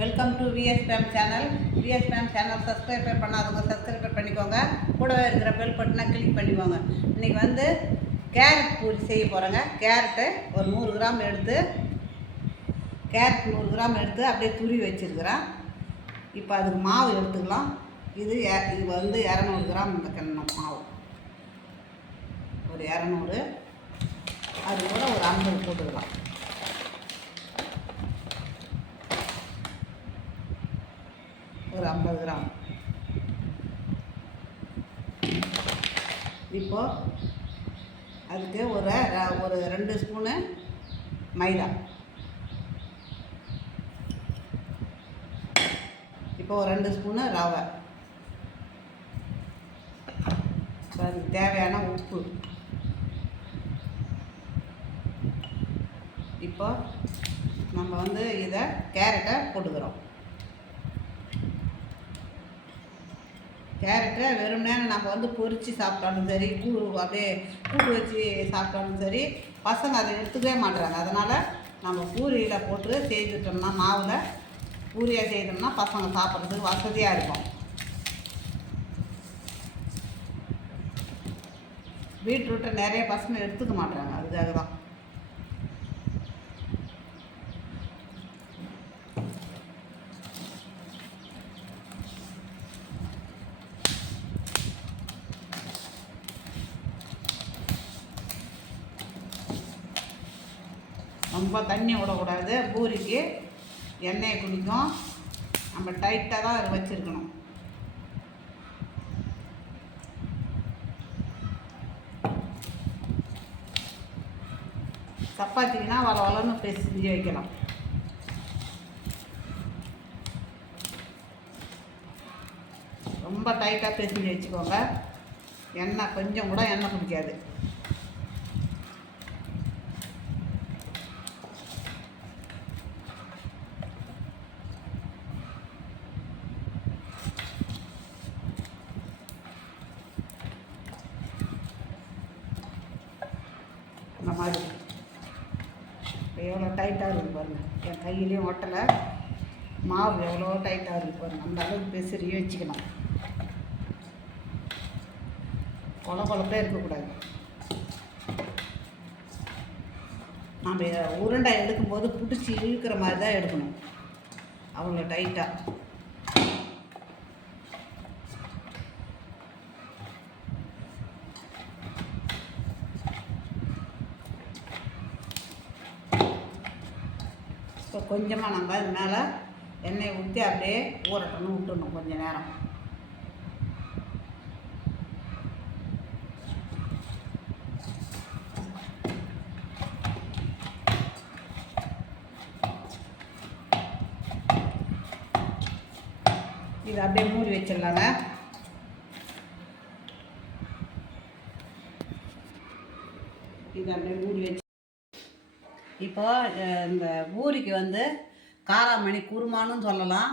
Welcome to VS fame channel VS fame channel subscribe பண்ணாதவங்க subscribe பண்ணிக்கோங்க. கூடவே இருக்கிற பெல் பட்டனை கிளிக் பண்ணிக்கோங்க. இன்றைக்கி வந்து கேரட் பூரி செய்ய போகிறேங்க கேரட்டு ஒரு நூறு கிராம் எடுத்து கேரட் நூறு கிராம் எடுத்து அப்படியே துரி வச்சுருக்கிறேன். இப்போ அதுக்கு மாவு எடுத்துக்கலாம். இது எ- இது வந்து இரநூறு கிராம் இந்த கிண்ணம் மாவு. ஒரு இரநூறு. அது கூட ஒரு ஐம்பது போட்டுக்கலாம். ஒரு ஐம்பது கிராம். இப்போ அதுக்கு ஒரு ஒரு ரெண்டு ஸ்பூனு மைதா. இப்போ ஒரு ரெண்டு ஸ்பூனு ரவை. அதுக்கு தேவையான உப்பு. இப்போ நம்ம வந்து இதை கேரட்டை போட்டுக்கிறோம். கேரட்டை வெறும்னே நம்ம வந்து பொரித்து சாப்பிட்டாலும் சரி கூழ் அப்படியே கூட்டு வச்சு சாப்பிட்டாலும் சரி பசங்க அதை எடுத்துக்கவே மாட்டுறாங்க அதனால் நம்ம பூரியில் போட்டு செய்துட்டோம்னா மாவில் பூரியாக செய்தோம்னா பசங்க சாப்பிட்றதுக்கு வசதியாக இருக்கும். பீட்ரூட்டை நிறைய பசங்க எடுத்துக்க மாட்டுறாங்க அதுக்காக தான் ரொம்ப தண்ணி விடக்கூடாது. பூரிக்கு எண்ணெயை குடிக்கும். நம்ம டைட்டாக தான் அதை வச்சுருக்கணும். சப்பாத்திக்குனா வள வளன்னு பிசைஞ்சு வைக்கலாம். ரொம்ப டைட்டாக பிசைஞ்சு வச்சுக்கோங்க. எண்ணெய் கொஞ்சம் கூட எண்ணெய் குடிக்காது இந்த மாதிரி இப்போ எவ்வளோ பாருங்கள் என் கையிலையும் ஒட்டலை மாவு எவ்வளோ டைட்டாக இருக்கு பாருங்கள் அந்த அளவுக்கு பெசரி வச்சுக்கணும். கொல கொலப்பே இருக்கக்கூடாது. நம்ம உருண்டை எடுக்கும்போது பிடிச்சி இழுக்கிற மாதிரி தான் எடுக்கணும் அவ்வளோ டைட்டாக இப்போ கொஞ்சமாக நம்ம இது மேலே எண்ணெயை ஊற்றி அப்படியே ஊறட்டணும் விட்டுணும் கொஞ்சம் நேரம். இது அப்படியே மூடி வச்சிடலாங்க இது அப்படியே மூடி வச்சு இப்போது இந்த பூரிக்கு வந்து காராமணி குருமான்னு சொல்லலாம்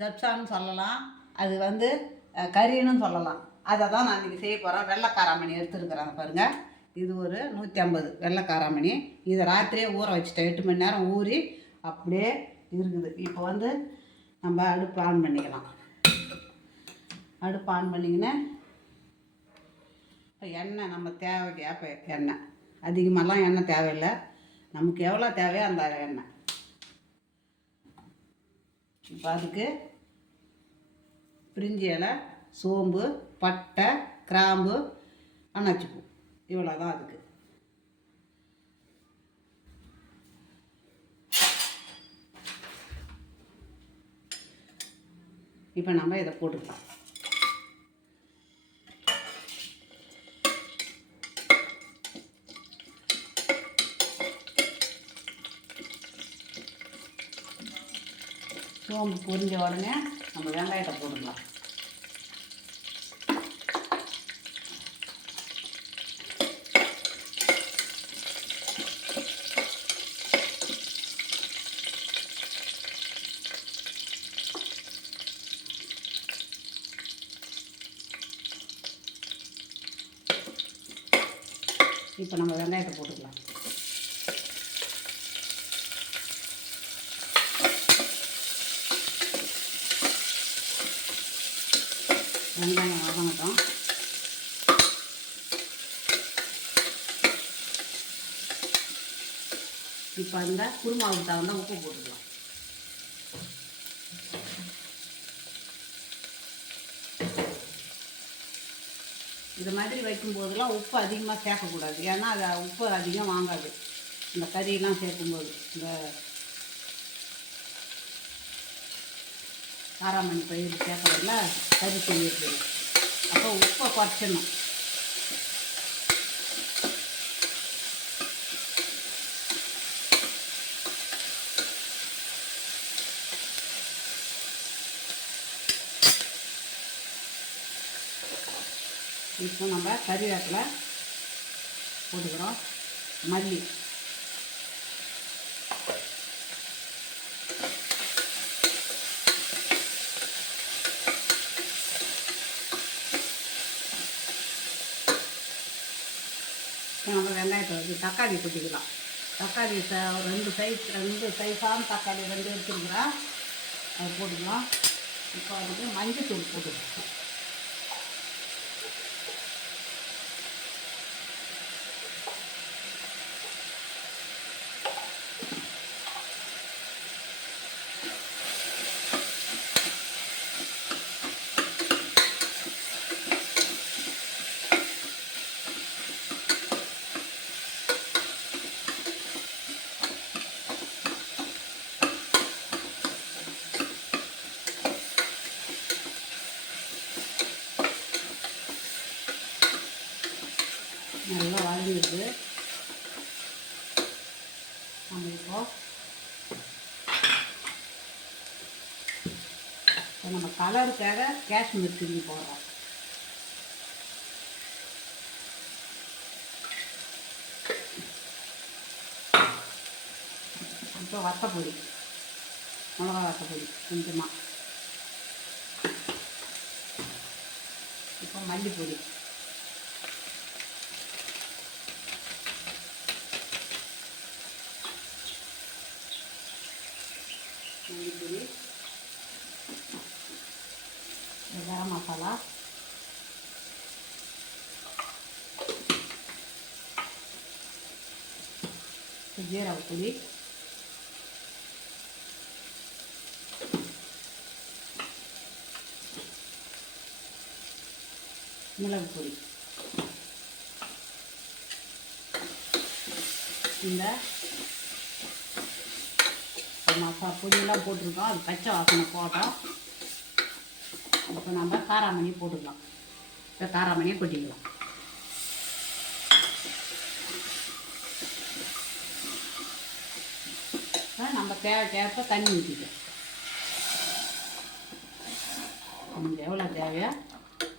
ஜப்சான்னு சொல்லலாம் அது வந்து அஹ், கறின்னு சொல்லலாம். அதை தான் நான் இன்றைக்கி செய்ய போகிறேன் வெள்ளைக்காராமணி எடுத்துருக்குறேன் பாருங்கள் இது ஒரு நூற்றி ஐம்பது வெள்ளைக்காராமணி இதை ராத்திரியே ஊற வச்சுட்டேன். எட்டு மணி நேரம் ஊறி அப்படியே இருக்குது. இப்போ வந்து நம்ம அடுப்பு ஆன் பண்ணிக்கலாம். அடுப்பு ஆன் பண்ணிங்கன்னா இப்போ எண்ணெய் நம்ம தேவைக்கு ஏப்ப எண்ணெய். அதிகமாகலாம் எண்ணெய் தேவையில்லை. நமக்கு எவ்வளோ தேவையோ அந்த எண்ணெய். இப்போ அதுக்கு பிரிஞ்சி இலை சோம்பு பட்டை கிராம்பு அன்னாச்சிப்பூ இவ்வளோ தான் அதுக்கு. இப்போ நம்ம இதை போட்டுக்கலாம். சோம்பு பொரிஞ்ச உடனே நம்ம வெங்காயத்தை போட்டுக்கலாம். இப்போ நம்ம வெங்காயத்தை போட்டுக்கலாம். வெங்காயம் வதங்கட்டும். இப்போ அந்த குருமாவுக்கு தகுந்த உப்பு போட்டுக்கலாம். இது மாதிரி வைக்கும்போதெல்லாம் உப்பு அதிகமாக சேர்க்கக்கூடாது. ஏன்னா அது உப்பு அதிகம் வாங்காது. இந்த கறியெல்லாம் சேர்க்கும்போது இந்த காராமணி பயிர் சேர்க்கறதுல கறி செய்யறது அப்போ உப்பை குறைச்சிடணும். இப்போ நம்ம கறிவேப்பில் போட்டுக்கிறோம். மல்லி. இப்போ நம்ம வெங்காயத்தை வச்சு தக்காளி கொட்டிக்கலாம். தக்காளி ச ரெண்டு சைஸ் ரெண்டு சைஸான தக்காளி ரெண்டு எடுத்துருக்குறேன். அது போட்டுக்கலாம். இப்போ வந்து மஞ்சள் தூள் போட்டுக்கலாம் நல்லா வதங்கிடுது நம்ம இப்போ இப்போ நம்ம கலருக்காக காஷ்மீர் சில்லி போடுறோம். இப்போ வத்தப்பொடி மிளகா வத்தப்பொடி கொஞ்சமாக இப்போ மல்லிப்பொடி. மல்லிப்பொடி இந்த கரம் மசாலா இந்த ஜீரகப்பொடி மிளகு பொடி இந்த மசா பொடியெல்லாம் போட்டிருக்கோம். அது பச்சை வாசனை போட்டோம் இப்போ நம்ம காராமணி போட்டுக்கலாம். இப்போ காராமணியை கொட்டிக்கலாம். நம்ம தேவைக்கேற்ப தண்ணி ஊற்றிக்கலாம் நமக்கு எவ்வளோ தேவையோ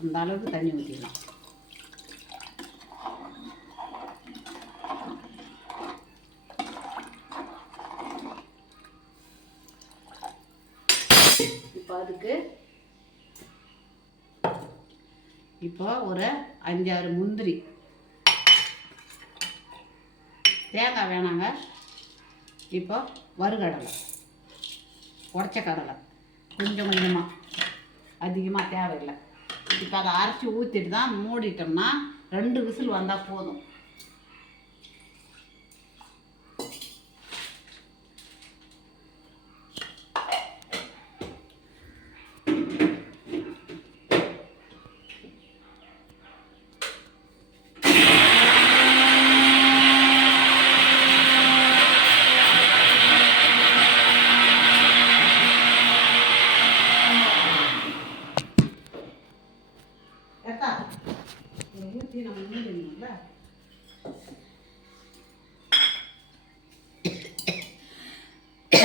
அந்த அளவுக்கு தண்ணி ஊற்றிக்கலாம் இப்போ அதுக்கு இப்போ ஒரு அஞ்சாறு முந்திரி. தேங்காய் வேணாங்க. இப்போ வறுகடலை உடச்ச கடலை கொஞ்சம் கொஞ்சமாக அதிகமாக தேவையில்லை. இப்போ அதை அரைச்சி ஊற்றிட்டு தான் மூடிட்டோம்னா ரெண்டு விசில் வந்தால் போதும் ஏத்தா இதை ஊற்றி நம்ம மூடிடணும்ல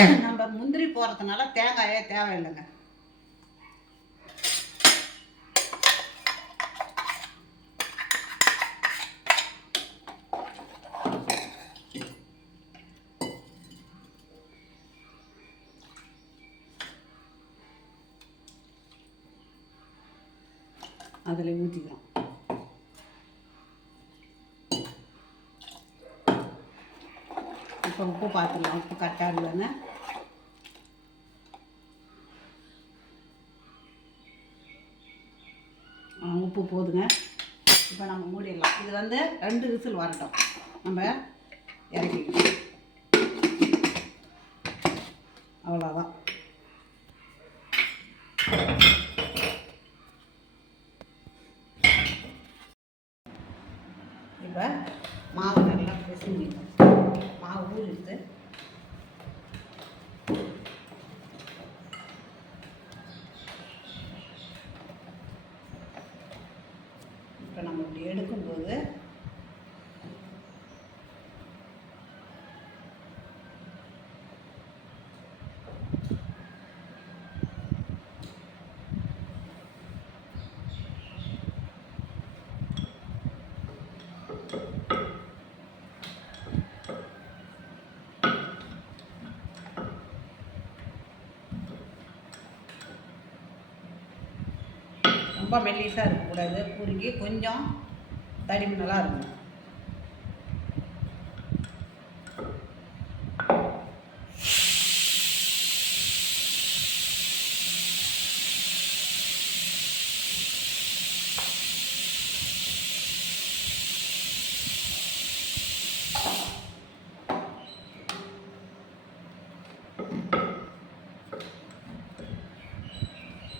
நம்ம முந்திரி போகிறதுனால தேங்காயே தேவையில்லைங்க. அதில் ஊற்றிக்கலாம் இப்போ உப்பு பார்த்துக்கலாம் உப்பு கரெக்டாக இல்லைன்னு. உப்பு போதுங்க. இப்போ நம்ம மூடிடலாம். இது வந்து ரெண்டு விசில் வரட்டும். நம்ம இறக்கிக்கலாம். அவ்வளோதான் இப்போ மாவு நல்லா பிசைஞ்சிக்கணும் மாவு ஊறிடுது இப்போ நம்ம இப்படி எடுக்கும்போது ரொம்ப மெல்லிசாக இருக்கக்கூடாது. பூரிக்கு கொஞ்சம் தடிமனலாக இருக்கணும்.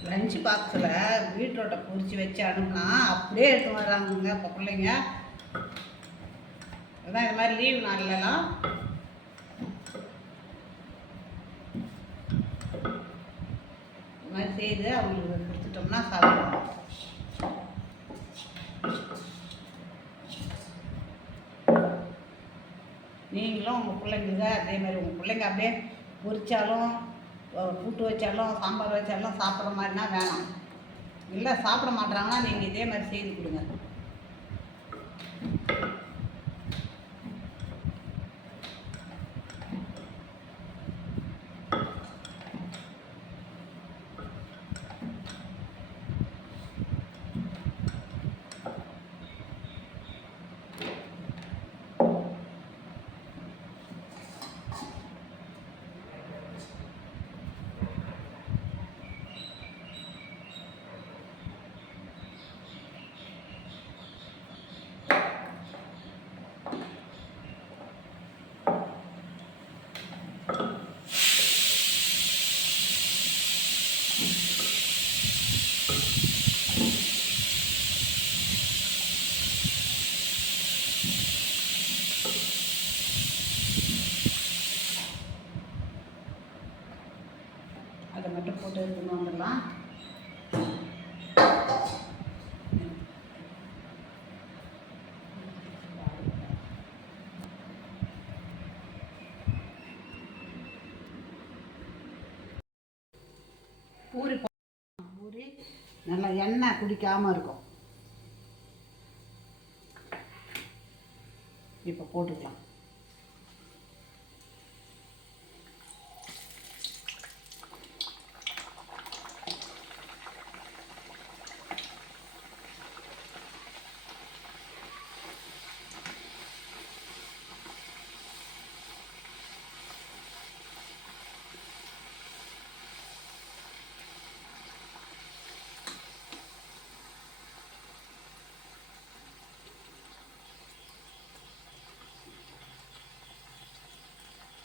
லஞ்ச் பாக்ஸில் பீட்ரூட்டை பொறிச்சு வச்சு அனுப்புனா அப்படியே எடுத்து வர்றாங்கங்க இப்போ பிள்ளைங்க. அதான் இது மாதிரி லீவ் நாள்லலாம். இது மாதிரி செய்து அவங்களுக்கு கொடுத்துட்டோம்னா சாப்பிடுவாங்க நீங்களும் உங்கள் பிள்ளைங்களுக்கு அதே மாதிரி உங்கள் பிள்ளைங்க அப்படியே பொறிச்சாலும் கூட்டு வச்சாலும் சாம்பார் வச்சாலும் சாப்பிட்ற மாதிரினா வேணாம். இல்லை சாப்பிட மாட்டுறாங்கன்னா நீங்கள் இதே மாதிரி செய்து கொடுங்க. மட்டும் போட்டு எடுத்துன்னு வந்துடலாம். பூரி பூரி. நல்லா எண்ணெய் குடிக்காமல் இருக்கும். இப்போ போட்டுக்கலாம்.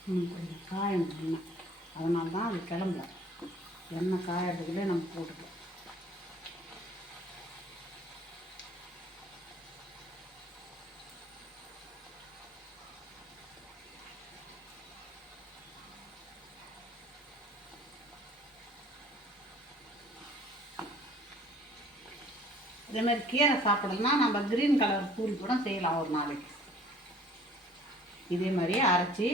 கொஞ்சம் காயம் எண்ணெய் அதனால தான் அது கிளம்பல. எண்ணெய் காயறதுக்குள்ளே நம்ம போட்டுக்கலாம். இதே மாதிரி கீரை சாப்பிடணும்னா நம்ம க்ரீன் கலர் பூரி கூட செய்யலாம் ஒரு நாளைக்கு. இதே மாதிரி அரைச்சி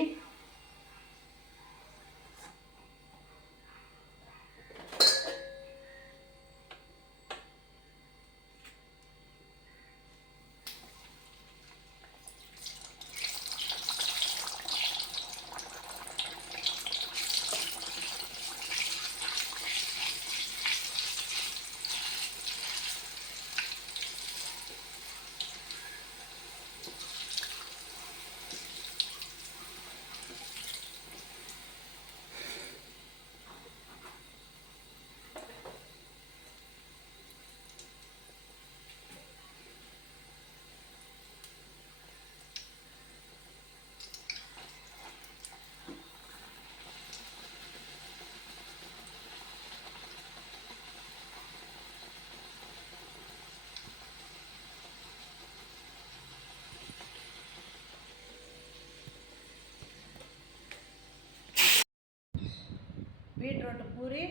பீட்ரூட் பூரி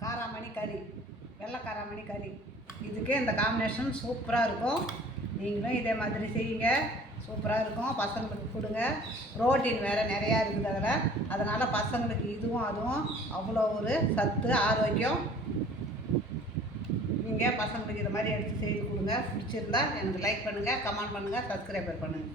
காராமணி கறி வெள்ளை காராமணி கறி. இதுக்கு இந்த காம்பினேஷன் சூப்பராக இருக்கும். நீங்களும் இதே மாதிரி செய்யுங்க. சூப்பராக இருக்கும். பசங்களுக்கு கொடுங்க. புரோட்டீன் வேறு நிறையா இருக்குது அதில். அதனால் பசங்களுக்கு இதுவும் அதுவும் அவ்வளோ ஒரு சத்து ஆரோக்கியம். நீங்கள் பசங்களுக்கு இது மாதிரி எடுத்து செய்து கொடுங்க. பிடிச்சிருந்தா எனக்கு லைக் பண்ணுங்கள் கமெண்ட் பண்ணுங்கள் சப்ஸ்கிரைபர் பண்ணுங்கள்